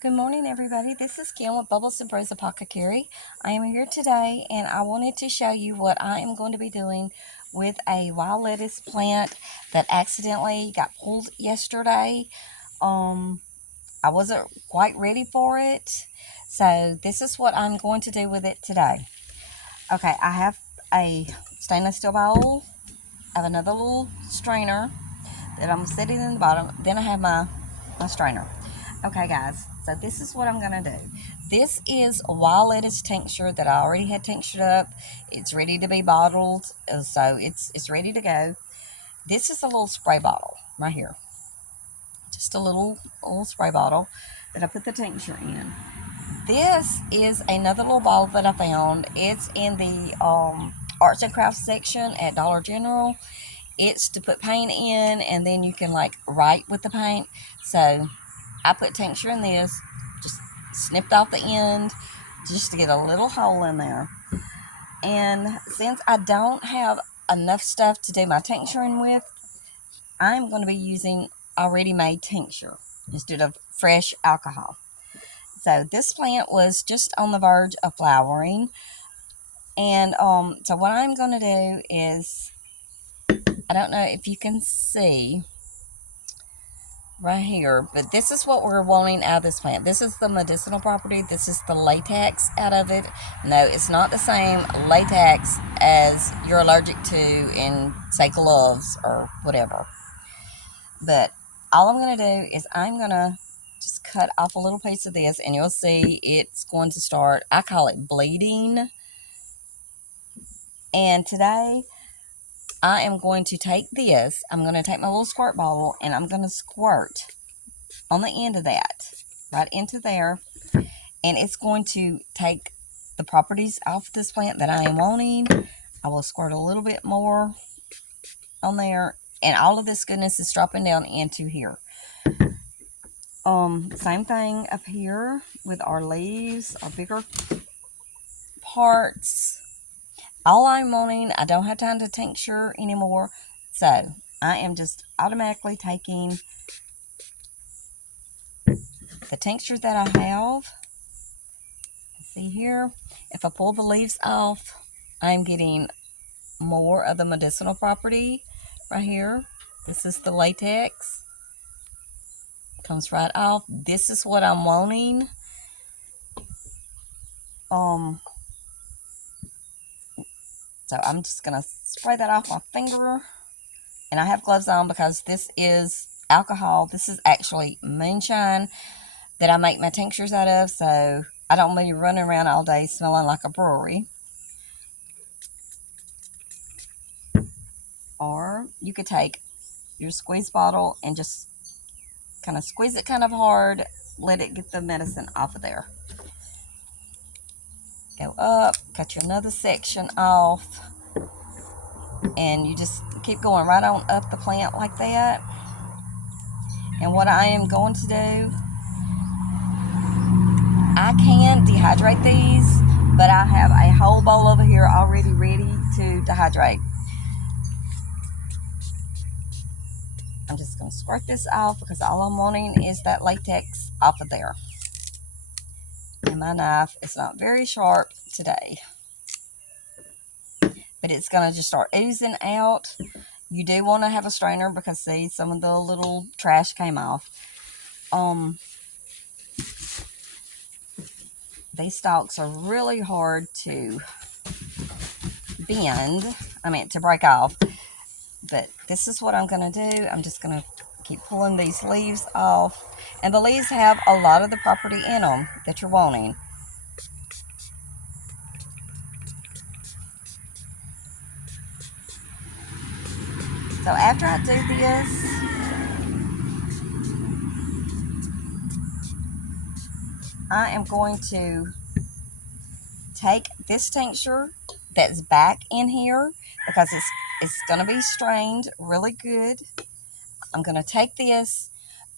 Good morning, everybody. This is Kim with Bubbles and Bros Apothecary. I am here today, and I wanted to show you what I am going to be doing with a wild lettuce plant that accidentally got pulled yesterday. Um, I wasn't quite ready for it, so this is what I'm going to do with it today. Okay, I have a stainless steel bowl. I have another little strainer that I'm setting in the bottom. Then I have my strainer. Okay, guys, so this is what I'm going to do. This is a wild lettuce tincture that I already had tinctured up. It's ready to be bottled, so it's ready to go. This is a little spray bottle right here. Just a little spray bottle that I put the tincture in. This is another little bottle that I found. It's in the arts and crafts section at Dollar General. It's to put paint in, and then you can like write with the paint. So I put tincture in this, just snipped off the end just to get a little hole in there. And since I don't have enough stuff to do my tincturing with, I'm going to be using already made tincture instead of fresh alcohol. So this plant was just on the verge of flowering. And so what I'm going to do is, I don't know if you can see right here, but this is what we're wanting out of this plant. This is the medicinal property. This is the latex out of it. No, it's not the same latex as you're allergic to in, say, gloves or whatever. But all I'm going to do is I'm going to just cut off a little piece of this, and you'll see it's going to start, I call it bleeding. And today I am going to take this, I'm going to take my little squirt bottle, and I'm going to squirt on the end of that, right into there, and it's going to take the properties off this plant that I am wanting. I will squirt a little bit more on there, and all of this goodness is dropping down into here. Same thing up here with our leaves, our bigger parts. All I'm wanting, I don't have time to tincture anymore, so I am just automatically taking the tincture that I have. See here, if I pull the leaves off, I'm getting more of the medicinal property right here. This is the latex. Comes right off. This is what I'm wanting. Um, so I'm just gonna spray that off my finger, and I have gloves on because this is alcohol. This is actually moonshine that I make my tinctures out of, so I don't want to be running around all day smelling like a brewery. Or you could take your squeeze bottle and just kind of squeeze it kind of hard, let it get the medicine off of there. Go up, cut you another section off, and you just keep going right on up the plant like that. And what I am going to do, I can dehydrate these, but I have a whole bowl over here already ready to dehydrate. I'm just going to squirt this off because all I'm wanting is that latex off of there. And my knife is not very sharp today, but it's going to just start oozing out. You do want to have a strainer because, see, some of the little trash came off. These stalks are really hard to bend, to break off. But this is what I'm going to do. I'm just going to keep pulling these leaves off. And the leaves have a lot of the property in them that you're wanting. So after I do this, I am going to take this tincture that's back in here because it's going to be strained really good. I'm going to take this,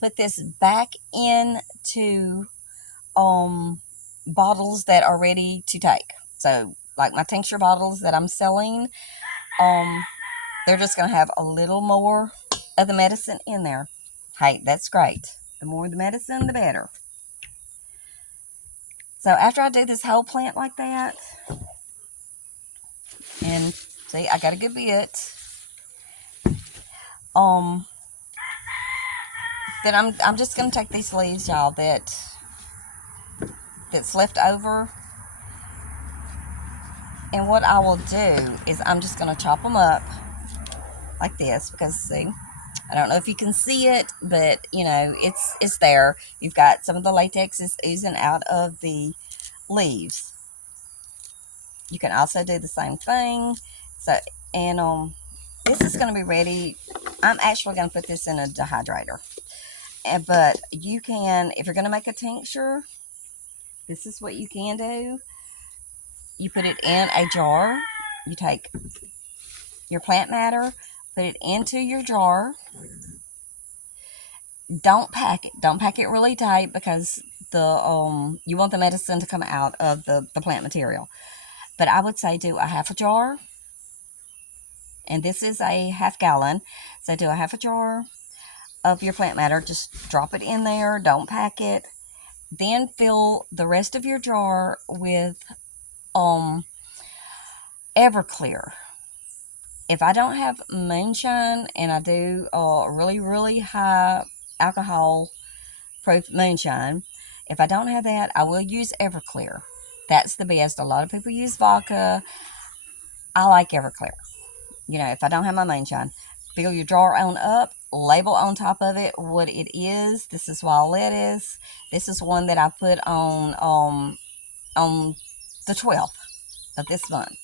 put this back into bottles that are ready to take. So like my tincture bottles that I'm selling, they're just going to have a little more of the medicine in there. Hey, that's great. The more the medicine, the better. So after I do this whole plant like that, and see, I got a good bit, then I'm just gonna take these leaves, y'all, that's left over, and what I will do is I'm just gonna chop them up like this, because see, I don't know if you can see it, but you know, it's there. You've got some of the latex is oozing out of the leaves. You can also do the same thing. So, and this is going to be ready. I'm actually going to put this in a dehydrator. But you can, if you're going to make a tincture, this is what you can do. You put it in a jar. You take your plant matter, put it into your jar. Don't pack it. Don't pack it really tight, because the you want the medicine to come out of the plant material. But I would say do a half a jar, and this is a half gallon. So do a half a jar of your plant matter. Just drop it in there. Don't pack it. Then fill the rest of your jar with Everclear. If I don't have moonshine and I do really, really high alcohol proof moonshine, if I don't have that, I will use Everclear. That's the best. A lot of people use vodka. I like Everclear. You know, if I don't have my moonshine, fill your jar on up, label on top of it what it is. This is wild lettuce. This is one that I put on the 12th of this month.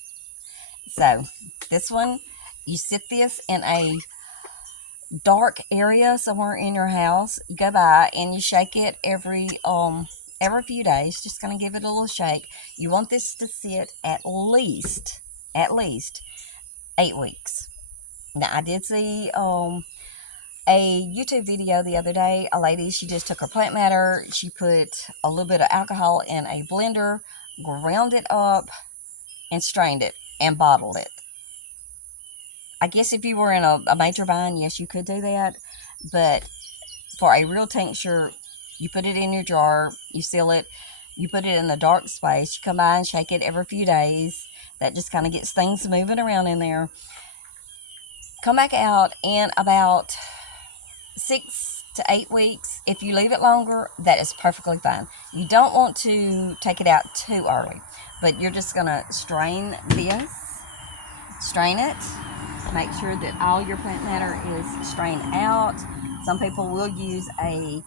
So this one, you sit this in a dark area somewhere in your house. You go by and you shake it every few days. Just gonna give it a little shake. You want this to sit at least 8 weeks. Now I did see a YouTube video the other day. A lady, she just took her plant matter, she put a little bit of alcohol in a blender, ground it up, and strained it and bottled it. I guess if you were in a major bind, yes, you could do that. But for a real tincture, you put it in your jar, you seal it, you put it in a dark space, you come by and shake it every few days. That just kind of gets things moving around in there. Come back out in about 6 to 8 weeks. If you leave it longer, that is perfectly fine. You don't want to take it out too early, but you're just going to strain this, strain it, make sure that all your plant matter is strained out. Some people will use a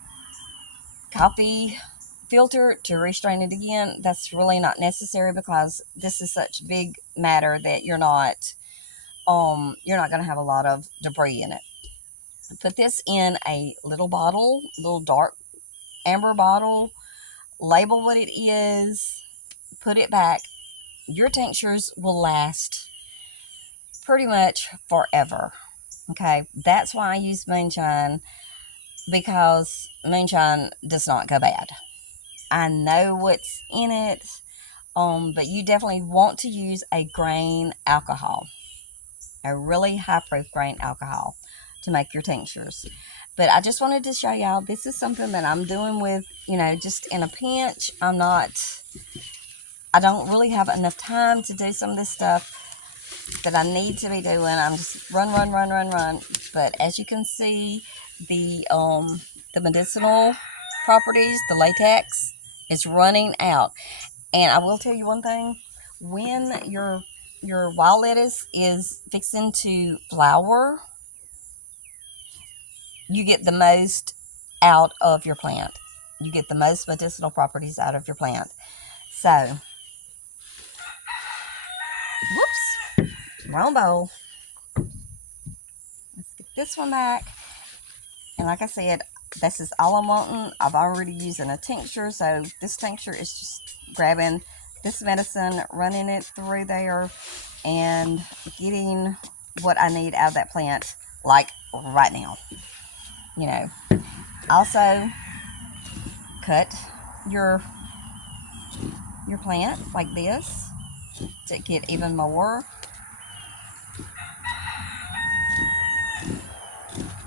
coffee filter to restrain it again. That's really not necessary, because this is such big matter that you're not going to have a lot of debris in it. Put this in a little bottle, little dark amber bottle, label what it is, put it back. Your tinctures will last pretty much forever. Okay, that's why I use moonshine, because moonshine does not go bad. I know what's in it, but you definitely want to use a grain alcohol, a really high proof grain alcohol, to make your tinctures. But I just wanted to show y'all, this is something that I'm doing with, just in a pinch. I don't really have enough time to do some of this stuff that I need to be doing. I'm just run. But as you can see, the medicinal properties, the latex, is running out. And I will tell you one thing: when your wild lettuce is fixing to flower, you get the most out of your plant. You get the most medicinal properties out of your plant. So, whoops, wrong bowl. Let's get this one back. And like I said, this is all I'm wanting. I've already used a tincture, so this tincture is just grabbing this medicine, running it through there, and getting what I need out of that plant, like right now. Also cut your plant like this to get even more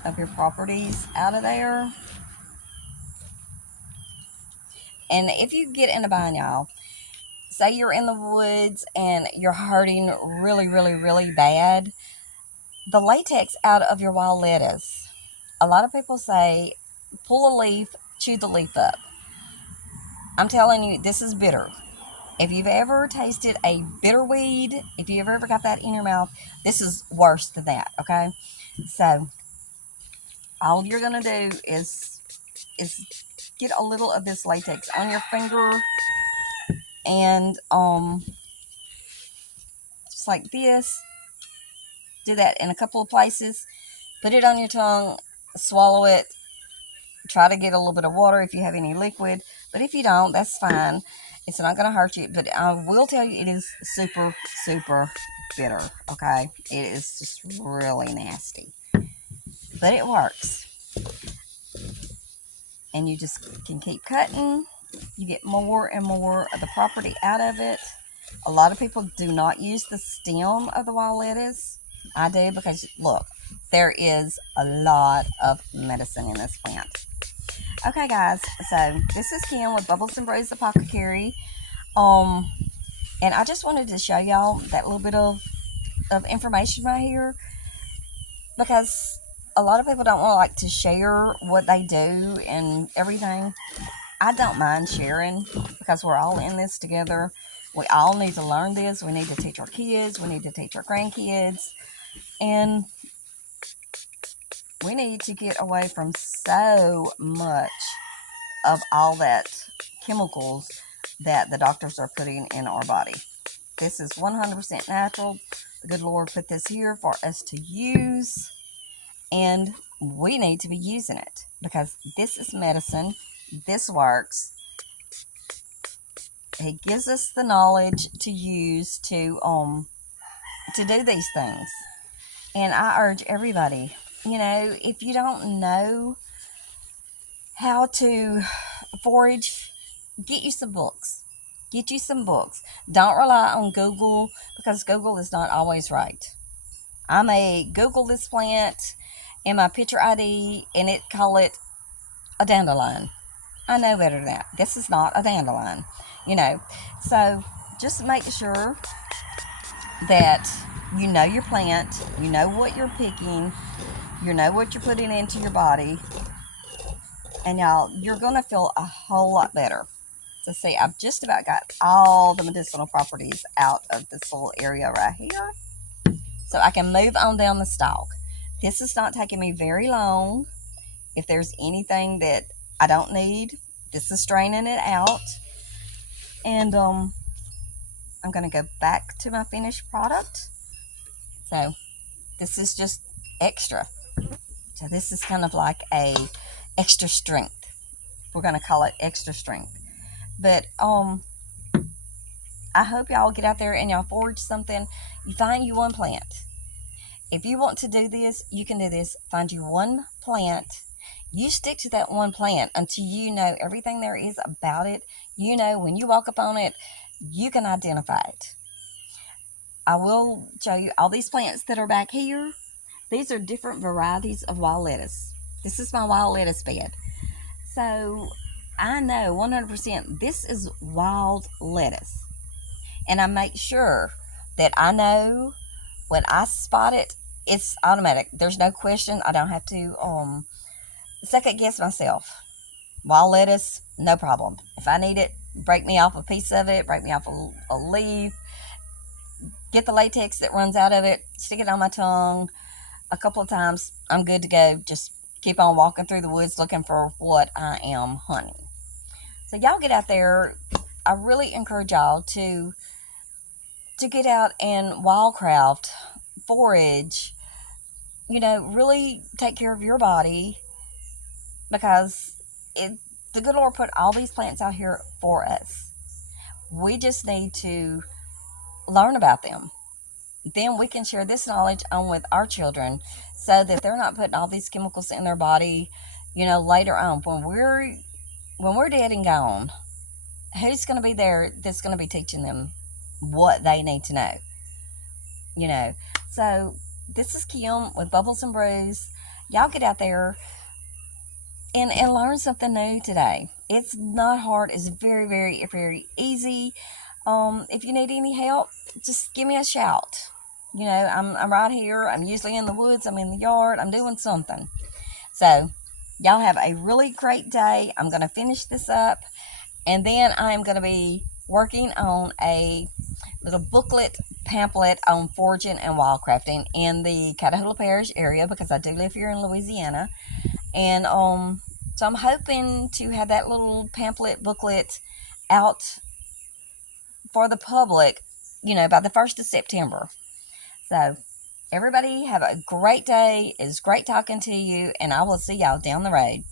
of your properties out of there. And if you get in a bind, y'all, say you're in the woods and you're hurting really, really, really bad, the latex out of your wild lettuce. A lot of people say pull a leaf, chew the leaf up. I'm telling you, this is bitter. If you've ever tasted a bitter weed, if you ever got that in your mouth, this is worse than that, okay? So all you're gonna do is get a little of this latex on your finger and just like this. Do that in a couple of places. Put it on your tongue, swallow it. Try to get a little bit of water if you have any liquid, but if you don't, that's fine. It's not going to hurt you, but I will tell you it is super, super bitter, okay? It is just really nasty, but it works. And you just can keep cutting. You get more and more of the property out of it. A lot of people do not use the stem of the wild lettuce. I do because, look, there is a lot of medicine in this plant. Okay, guys, so this is Kim with Bubbles and Brews Apothecary. And I just wanted to show y'all that little bit of information right here because a lot of people don't want like to share what they do and everything. I don't mind sharing because we're all in this together. We all need to learn this. We need to teach our kids. We need to teach our grandkids. And we need to get away from so much of all that chemicals that the doctors are putting in our body. This is 100% natural. The good Lord put this here for us to use, and we need to be using it because this is medicine. This works. He gives us the knowledge to use to do these things. And I urge everybody, if you don't know how to forage, get you some books. Get you some books. Don't rely on Google because Google is not always right. I may Google this plant in my picture ID and it call it a dandelion. I know better than that. This is not a dandelion, So just make sure that you know your plant, you know what you're picking, you know what you're putting into your body, and y'all, you're going to feel a whole lot better. So see, I've just about got all the medicinal properties out of this little area right here. So I can move on down the stalk. This is not taking me very long. If there's anything that I don't need, this is straining it out. And I'm going to go back to my finished product. So this is just extra. So this is kind of like a extra strength. We're going to call it extra strength. But I hope y'all get out there and y'all forage something. You find you one plant. If you want to do this, you can do this. Find you one plant. You stick to that one plant until you know everything there is about it. When you walk up on it, you can identify it. I will show you all these plants that are back here. These are different varieties of wild lettuce. This is my wild lettuce bed. So I know 100% this is wild lettuce. And I make sure that I know when I spot it, it's automatic. There's no question. I don't have to second guess myself. Wild lettuce, no problem. If I need it, break me off a piece of it, break me off a leaf, get the latex that runs out of it, stick it on my tongue a couple of times. I'm good to go. Just keep on walking through the woods looking for what I am hunting. So y'all get out there. I really encourage y'all to get out and wildcraft, forage, really take care of your body because the good Lord put all these plants out here for us. We just need to learn about them. Then we can share this knowledge on with our children so that they're not putting all these chemicals in their body, later on when we're dead and gone. Who's going to be there that's going to be teaching them what they need to know? So this is Kim with Bubbles and Brews. Y'all get out there and learn something new today. It's not hard. It's very, very, very easy. If you need any help, just give me a shout. I'm right here. I'm usually in the woods. I'm in the yard. I'm doing something. So, y'all have a really great day. I'm going to finish this up, and then I'm going to be working on a little booklet pamphlet on foraging and wildcrafting in the Catahoula Parish area because I do live here in Louisiana. And so I'm hoping to have that little pamphlet booklet out for the public, by the 1st of September. So everybody have a great day. It's great talking to you, and I will see y'all down the road.